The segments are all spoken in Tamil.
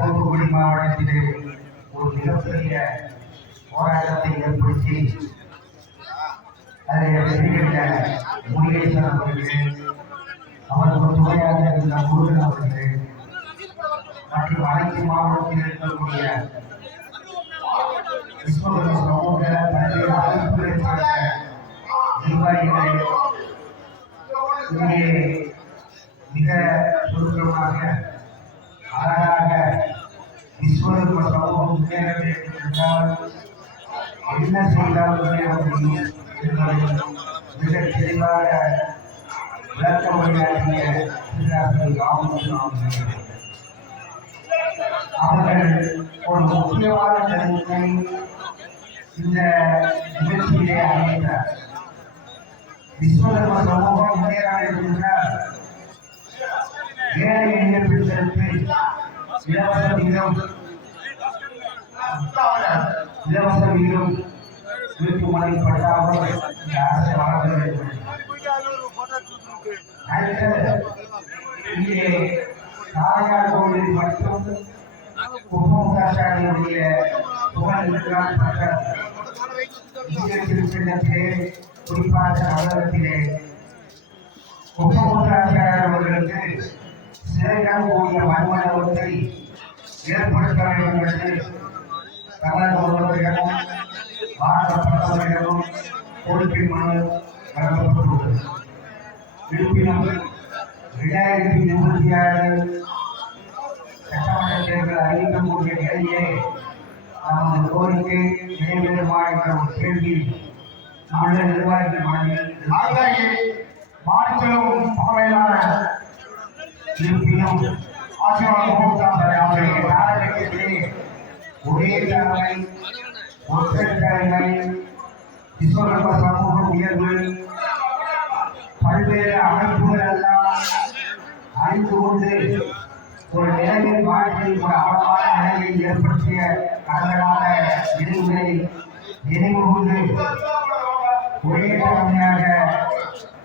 தூத்துக்குடி மாவட்டத்திலே ஒரு மிகப்பெரிய போராட்டத்தை ஏற்படுத்தி அதை வெளியிட்ட முருகேசன் அவர்களே அவருக்கு துணையாக முருகன் அவர்களே மற்றும் அனைத்து மாவட்டத்தில் இருக்கக்கூடிய சமூக பல்வேறு அமைப்புகளை சார்ந்த நிர்வாகிகளை இங்கே மிக சுருக்கமாக அழகாக விஸ்வகர்ம சமூகம் முன்னேற வேண்டும் என்றால் என்ன செய்தால் முன்னேற முடியும் என்பதை மிக தெளிவாக அவர்கள் ஒரு முக்கியமான கருத்தை இந்த நிகழ்ச்சியிலே அறிவித்தார் விஸ்வதர்ம சமூகம் முன்னேற வேண்டும் ஏழை எளிய பெண்களுக்கு இலவச விகிதம் இலவச விகிதம் வீட்டுமனை பட்டாமல் இந்த அரசு வழங்க வேண்டும் இங்கே தாயார் கோவில் மற்றும் குப்பமுகாச்சாரியுடைய புகழ்கிறான் மக்கள் இங்கே திருச்சின்னத்திலே குறிப்பாக நகரத்திலே குப்பமுகாச்சாரியர் அவர்களுக்கு சிறையாக கூடிய ஏற்படுத்த வேண்டும் என்று தமிழக முதல்வரிடமும் மாநில பிரதமரிடமும் பொறுப்பின் மனு வழங்கப்பட்டுள்ளது இருப்பினும் இரண்டாயிரத்தி இருபத்தி ஆறு சட்டமன்ற தேர்தல் அறிவிக்கக்கூடிய நிலையிலே நமது கோரிக்கை நிறைவேறுமா என்ற ஒரு கேள்வி தமிழக நிர்வாகிகள் மனதில் ஆகாயே மாநிலம் பகவையிலான இருப்பினும் ஆசீர்வாதம் கொடுத்தாங்க நம்முடைய ஒரே தலைமை ஒற்றை தலைமை விஸ்வகர்ம சமூக உயர்வு பல்வேறு அமைப்புகள் எல்லாம் அறிந்து கொண்டு ஒரு நிலையை வாழ்க்கையில் ஒரு அவலமான நிலையை ஏற்படுத்திய கடந்த நினைவுகளை நினைவு ஒரே தலைமையாக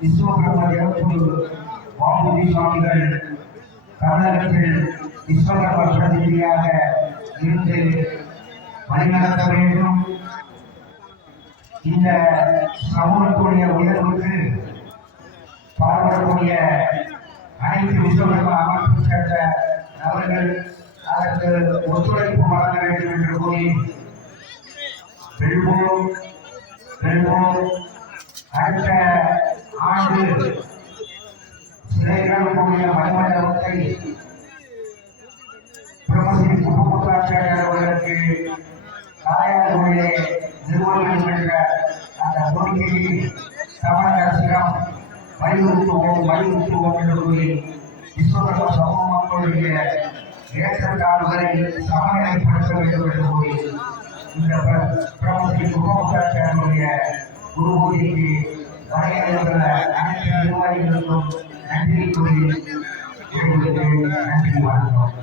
விஸ்வகர்ம இறப்பு பாபுஜி சுவாமிகள் தமிழகத்தில் விஸ்வகர்ம பிரதிநிதியாக இருந்து வழிநடத்த வேண்டும். இந்த சமூகத்துடைய உயர்வுக்கு பாடுபடக்கூடிய அனைத்து விஸ்வகர்ம அமைப்பு சேர்ந்த நபர்கள் அதற்கு ஒத்துழைப்பு வழங்க வேண்டும் என்று கூறி வெல்வோம் வெல்வோம் அடுத்த ஆண்டு சிலைகளுடைய மணிமண்டபத்தை பிரம்மஸ்ரீ குப்பமுத்தாச்சாரியர் அவர்களுக்கு தாயாருடைய நிறுவனம் என்ற அந்த கோரிக்கையை தமிழக அரசிடம் வலியுறுத்துவோம் வலியுறுத்துவோம் என்று கூறி விஸ்வகர்ம சமூக மக்களுடைய ரேஷன் கார்டுகளை சமநிலைப்படுத்த வேண்டும் என்று கூறி இந்த பிர- முகமுகத்தினுடைய குருபூதிக்கு குரு வரையறுத்துள்ள அனைத்து நிர்வாகிகளுக்கும் நன்றி கூறி விடைபெறுகிறேன். நன்றி வணக்கம்